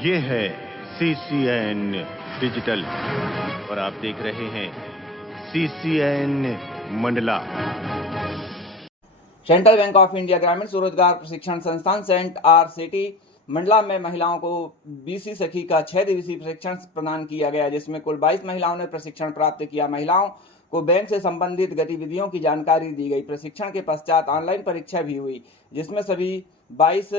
ये है CCN digital और आप देख रहे हैं CCN Mandla. Central bank of India ग्रामीण स्वरोजगार प्रशिक्षण संस्थान सेंट आर सिटी मंडला में महिलाओं को BC सखी का 6 दिवसीय प्रशिक्षण प्रदान किया गया, जिसमें कुल 22 महिलाओं ने प्रशिक्षण प्राप्त किया। महिलाओं को बैंक से संबंधित गतिविधियों की जानकारी दी गई। प्रशिक्षण के पश्चात ऑनलाइन परीक्षा भी हुई, जिसमें सभी 22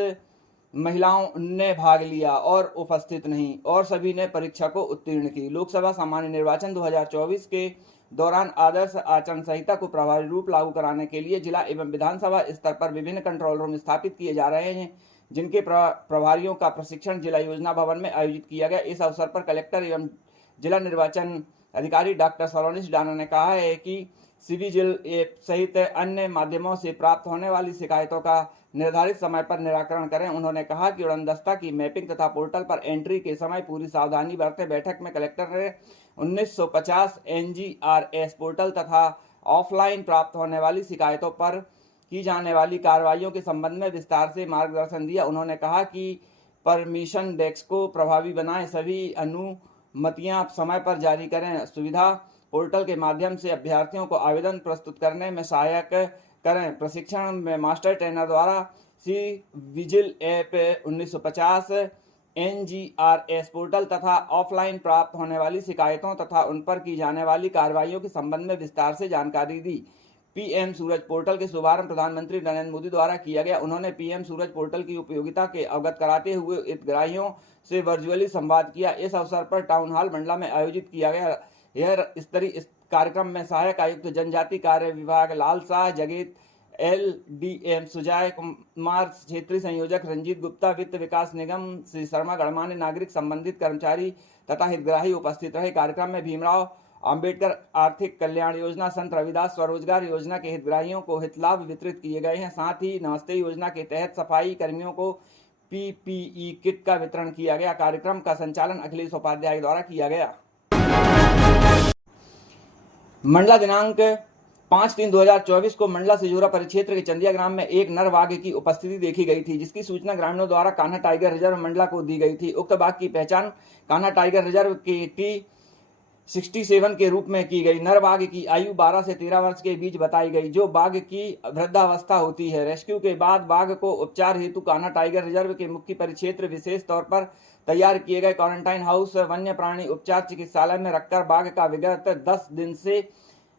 महिलाओं ने भाग लिया और उपस्थित नहीं और सभी ने परीक्षा को उत्तीर्ण की। लोकसभा सामान्य निर्वाचन 2024 के दौरान आदर्श आचरण संहिता को प्रभावी रूप लागू कराने के लिए जिला एवं विधानसभा स्तर पर विभिन्न कंट्रोल रूम स्थापित किए जा रहे हैं, जिनके प्रभारियों का प्रशिक्षण जिला योजना भवन में आयोजित किया गया। इस अवसर पर कलेक्टर एवं जिला निर्वाचन अधिकारी डॉक्टर सलोनिस डाना ने कहा है कि सिविजिल ऐप सहित अन्य माध्यमों से प्राप्त होने वाली शिकायतों का निर्धारित समय पर निराकरण करें। उन्होंने कहा कि उड़नदस्ता की मैपिंग तथा पोर्टल पर एंट्री के समय पूरी सावधानी बरतें। बैठक में कलेक्टर ने 1950 NGRS पोर्टल तथा ऑफलाइन प्राप्त होने वाली शिकायतों पर की जाने वाली कार्रवाइयों के संबंध में विस्तार से मार्गदर्शन दिया। उन्होंने कहा कि परमिशन डेस्क को प्रभावी बनाएं, सभी अनुमतियां समय पर जारी करें, सुविधा पोर्टल के माध्यम से अभ्यर्थियों को आवेदन प्रस्तुत करने में सहायक करें। प्रशिक्षण में मास्टर ट्रेनर द्वारा सिविजिल ऐप 1950 NGRS पोर्टल तथा ऑफलाइन प्राप्त होने वाली शिकायतों तथा उन पर की जाने वाली कार्रवाइयों के संबंध में विस्तार से जानकारी दी। PM सूरज पोर्टल के शुभारंभ प्रधानमंत्री नरेंद्र मोदी द्वारा किया गया। उन्होंने PM सूरज पोर्टल की उपयोगिता के अवगत कराते हुए हितग्राहियों से वर्चुअली संवाद किया। इस अवसर पर टाउन हॉल मंडला में आयोजित किया गया यह स्तरीय कार्यक्रम में सहायक आयुक्त जनजाति कार्य विभाग लाल शाह, जगत LDM सुजय कुमार, क्षेत्रीय संयोजक रंजीत गुप्ता, वित्त विकास निगम श्री शर्मा, गणमान्य नागरिक, संबंधित कर्मचारी तथा हितग्राही उपस्थित रहे। कार्यक्रम में भीमराव अंबेडकर आर्थिक कल्याण योजना, संत रविदास स्वरोजगार योजना के हितग्राहियों को हितलाभ वितरित किए गए हैं। साथ ही नमस्ते योजना के तहत सफाई कर्मियों को PPE किट का वितरण किया गया। कार्यक्रम का संचालन अखिलेश उपाध्याय द्वारा किया गया। मंडला दिनांक 5/3/2024 को मंडला सिजोरा परिक्षेत्र के चंदिया ग्राम में एक नर बाघ की उपस्थिति देखी गई थी, जिसकी सूचना ग्रामीणों द्वारा कान्हा टाइगर रिजर्व मंडला को दी गई थी। उक्त बाघ की पहचान कान्हा टाइगर रिजर्व के T67 के रूप में की गई। नर बाघ की आयु 12 से 13 वर्ष के बीच बताई गई, जो बाघ की वृद्धावस्था होती है। रेस्क्यू के बाद बाघ को उपचार हेतु कान्हा टाइगर रिजर्व के मुख्य परिक्षेत्र विशेष तौर पर तैयार किए गए क्वारंटाइन हाउस वन्य प्राणी उपचार चिकित्सालय में रखकर बाघ का विगत 10 दिन से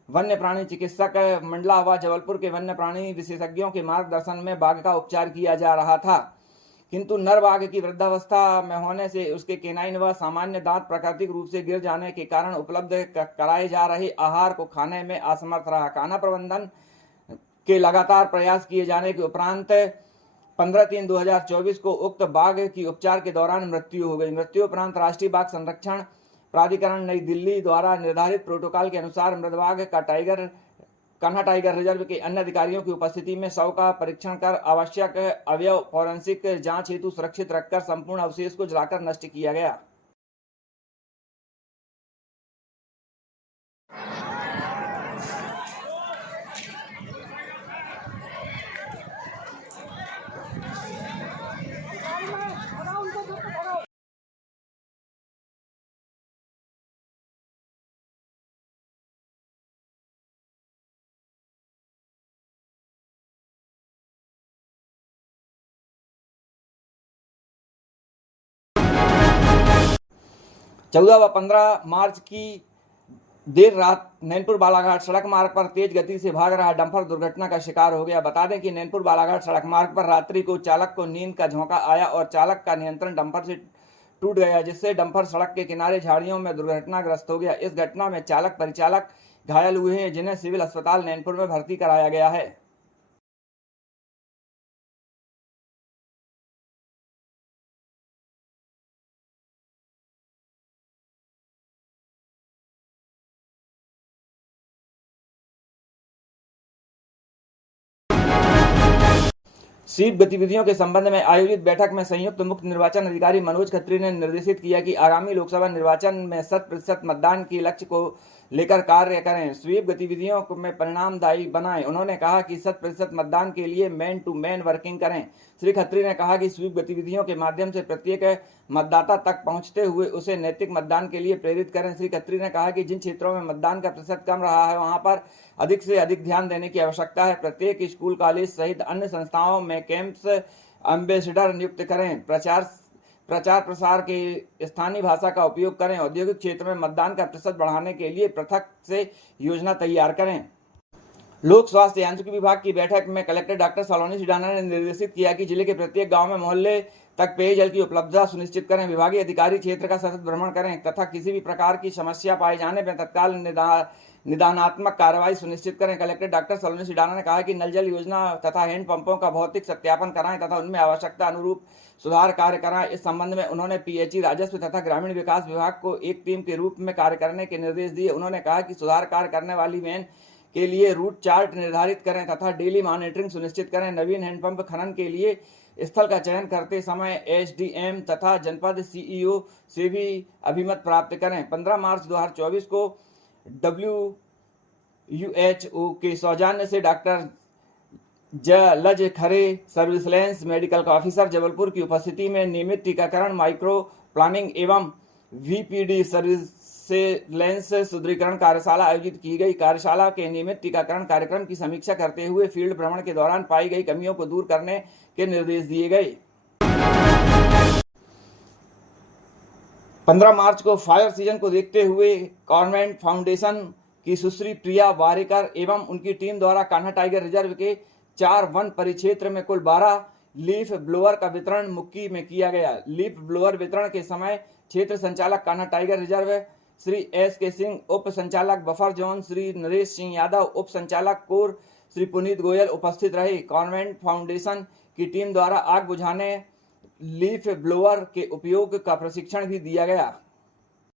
वन्य प्राणी चिकित्सक मंडला व जबलपुर के वन्य प्राणी विशेषज्ञों के मार्गदर्शन में बाघ का उपचार किया जा रहा था, किंतु नर बाघ की वृद्धावस्था में होने से उसके केनाइन व सामान्य दांत प्राकृतिक रूप से गिर जाने के कारण उपलब्ध कराए जा रहे आहार को खाने में असमर्थ रहा। कान्हा प्रबंधन के लगातार प्रयास किए जाने के उपरांत 15/3/2024 को उक्त बाघ की उपचार के दौरान मृत्यु हो गई। मृत्यु उपरांत राष्ट्रीय बाघ संरक्षण प्राधिकरण नई दिल्ली द्वारा निर्धारित प्रोटोकॉल के अनुसार मृत बाघ का कान्हा टाइगर रिजर्व के अन्य अधिकारियों की उपस्थिति में शव का परीक्षण कर आवश्यक अवयव फॉरेंसिक जांच हेतु सुरक्षित रखकर संपूर्ण अवशेष को जलाकर नष्ट किया गया। चौदह व 15 मार्च की देर रात नैनपुर बालाघाट सड़क मार्ग पर तेज गति से भाग रहा डंपर दुर्घटना का शिकार हो गया। बता दें कि नैनपुर बालाघाट सड़क मार्ग पर रात्रि को चालक को नींद का झोंका आया और चालक का नियंत्रण डंपर से टूट गया, जिससे डंपर सड़क के किनारे झाड़ियों में दुर्घटनाग्रस्त हो गया। इस घटना में चालक परिचालक घायल हुए हैं, जिन्हें सिविल अस्पताल नैनपुर में भर्ती कराया गया है। स्वीप गतिविधियों के संबंध में आयोजित बैठक में संयुक्त मुख्य निर्वाचन अधिकारी मनोज खत्री ने निर्देशित किया कि आगामी लोकसभा निर्वाचन में 100% मतदान के लक्ष्य को लेकर कार्य करें, स्वीप गतिविधियों में परिणामदायी बनाएं। उन्होंने कहा कि 100% मतदान के लिए मैन टू मैन वर्किंग करें। श्री खत्री ने कहा कि स्वीप गतिविधियों के माध्यम से प्रत्येक मतदाता तक पहुंचते हुए उसे नैतिक मतदान के लिए प्रेरित करें। श्री खत्री ने कहा कि जिन क्षेत्रों में मतदान का प्रतिशत कम रहा है वहां पर अधिक से अधिक ध्यान देने की आवश्यकता है। प्रत्येक स्कूल, कॉलेज सहित अन्य संस्थाओं में कैंप्स एम्बेसडर नियुक्त करें। प्रचार प्रसार के स्थानीय भाषा का उपयोग करें। औद्योगिक क्षेत्र में मतदान का प्रतिशत बढ़ाने के लिए पृथक से योजना तैयार करें। लोक स्वास्थ्य यांत्रिकी विभाग की बैठक में कलेक्टर डॉक्टर सलोनी सिडाना ने निर्देशित किया कि जिले के प्रत्येक गांव में मोहल्ले तक पेयजल की उपलब्धता सुनिश्चित करें। विभागीय अधिकारी क्षेत्र का सतत भ्रमण करें तथा किसी भी प्रकार की समस्या पाए जाने पर तत्काल निदानात्मक कार्रवाई सुनिश्चित करें। कलेक्टर डॉक्टर सलोनी सिडाना ने कहा कि नल जल योजना तथा हैंडपंपों का भौतिक सत्यापन कराएं तथा उनमें आवश्यकता अनुरूप सुधार कार्य कराएं। इस संबंध में उन्होंने पीएचई, राजस्व तथा ग्रामीण विकास विभाग को एक टीम के रूप में कार्य करने के निर्देश दिए। उन्होंने कहा कि सुधार कार्य करने वाली वैन के लिए रूट चार्ट निर्धारित करें तथा डेली मॉनिटरिंग सुनिश्चित करें। नवीन हैंडपंप खनन के लिए स्थल का चयन करते समय एसडीएम तथा जनपद सीईओ से भी अभिमत प्राप्त करें। 15 मार्च 2024 को WHO के सौजन्य से डॉक्टर जलज खरे, सर्विलांस मेडिकल ऑफिसर जबलपुर की उपस्थिति में नियमित टीकाकरण, माइक्रो प्लानिंग एवं VPD सर्विलांस सुदृढ़ीकरण कार्यशाला आयोजित की गई। कार्यशाला के नियमित टीकाकरण कार्यक्रम की समीक्षा करते हुए फील्ड भ्रमण के दौरान पाई गई कमियों को दूर करने के निर्देश दिए गए। 15 मार्च को फायर सीजन को देखते हुए कॉन्वेंट फाउंडेशन की सुश्री प्रिया वारेकर एवं उनकी टीम द्वारा कान्हा टाइगर रिजर्व के 4 वन परिक्षेत्र में कुल 12 लीफ ब्लोअर का वितरण मुक्की में किया गया। लीफ ब्लोअर वितरण के समय क्षेत्र संचालक Kanha tiger reserve Shri SK Singh, उप संचालक बफर जोन श्री नरेश सिंह यादव, उप संचालक कोर श्री पुनीत गोयल उपस्थित रहे। कॉन्वेंट फाउंडेशन की टीम द्वारा आग बुझाने लीफ ब्लोअर के उपयोग का प्रशिक्षण भी दिया गया।